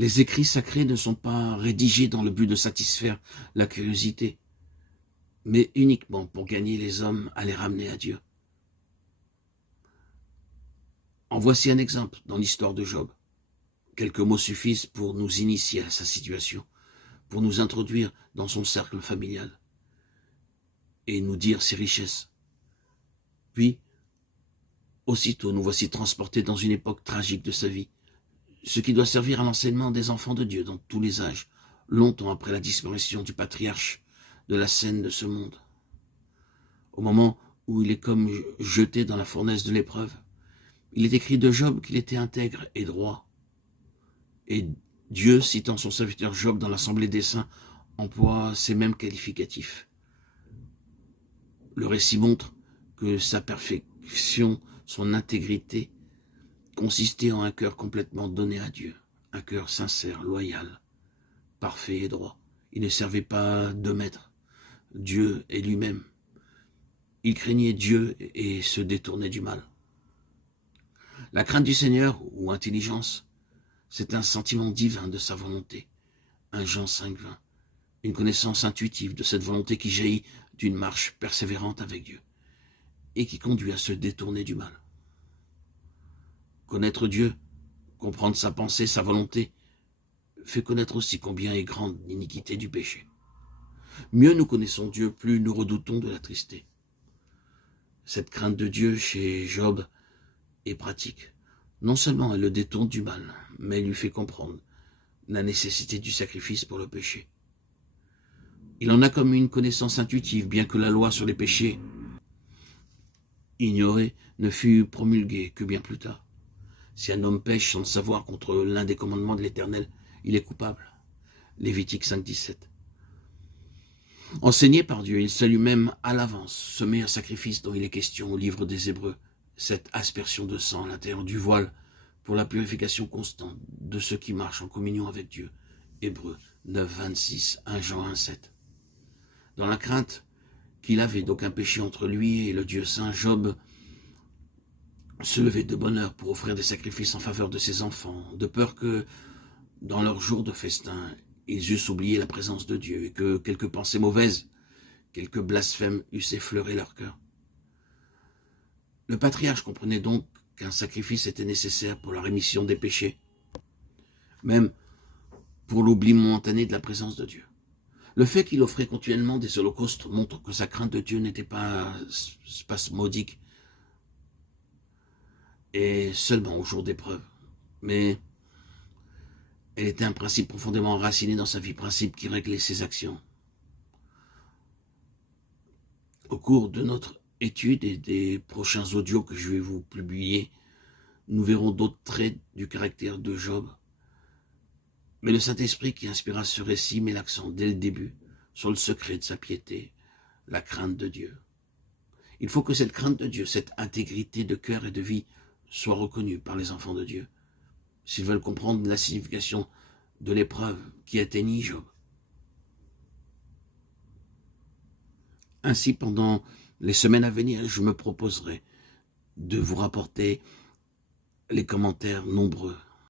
Les écrits sacrés ne sont pas rédigés dans le but de satisfaire la curiosité, mais uniquement pour gagner les hommes à les ramener à Dieu. En voici un exemple dans l'histoire de Job. Quelques mots suffisent pour nous initier à sa situation, pour nous introduire dans son cercle familial et nous dire ses richesses. Puis, aussitôt, nous voici transportés dans une époque tragique de sa vie, ce qui doit servir à l'enseignement des enfants de Dieu dans tous les âges, longtemps après la disparition du patriarche de la scène de ce monde. Au moment où il est comme jeté dans la fournaise de l'épreuve, il est écrit de Job qu'il était intègre et droit. Et Dieu, citant son serviteur Job dans l'Assemblée des saints, emploie ces mêmes qualificatifs. Le récit montre que sa perfection, son intégrité, consistait en un cœur complètement donné à Dieu, un cœur sincère, loyal, parfait et droit. Il ne servait pas de maître, Dieu est lui-même. Il craignait Dieu et se détournait du mal. La crainte du Seigneur, ou intelligence, c'est un sentiment divin de sa volonté. 1 Jean 5,20. Une connaissance intuitive de cette volonté qui jaillit d'une marche persévérante avec Dieu et qui conduit à se détourner du mal. Connaître Dieu, comprendre sa pensée, sa volonté, fait connaître aussi combien est grande l'iniquité du péché. Mieux nous connaissons Dieu, plus nous redoutons de l'attrister. Cette crainte de Dieu chez Job est pratique. Non seulement elle le détourne du mal, mais elle lui fait comprendre la nécessité du sacrifice pour le péché. Il en a comme une connaissance intuitive, bien que la loi sur les péchés ignorés ne fut promulguée que bien plus tard. Si un homme pêche sans le savoir contre l'un des commandements de l'Éternel, il est coupable. Lévitique 5,17. Enseigné par Dieu, il salue même à l'avance ce meilleur sacrifice dont il est question au livre des Hébreux, cette aspersion de sang à l'intérieur du voile pour la purification constante de ceux qui marchent en communion avec Dieu. Hébreux 9, 26, 1 Jean 1, 7. Dans la crainte qu'il avait d'aucun péché entre lui et le Dieu saint, Job se levait de bonne heure pour offrir des sacrifices en faveur de ses enfants, de peur que, dans leur jour de festin, ils eussent oublié la présence de Dieu et que quelques pensées mauvaises, quelques blasphèmes eussent effleuré leur cœur. Le patriarche comprenait donc qu'un sacrifice était nécessaire pour la rémission des péchés, même pour l'oubli momentané de la présence de Dieu. Le fait qu'il offrait continuellement des holocaustes montre que sa crainte de Dieu n'était pas spasmodique et seulement au jour d'épreuve, mais elle était un principe profondément enraciné dans sa vie, principe qui réglait ses actions. Au cours de notre étude et des prochains audios que je vais vous publier, nous verrons d'autres traits du caractère de Job. Mais le Saint-Esprit qui inspira ce récit met l'accent dès le début sur le secret de sa piété, la crainte de Dieu. Il faut que cette crainte de Dieu, cette intégrité de cœur et de vie soit reconnue par les enfants de Dieu, s'ils veulent comprendre la signification de l'épreuve qui atteignit Job. Ainsi, pendant les semaines à venir, je me proposerai de vous rapporter les commentaires nombreux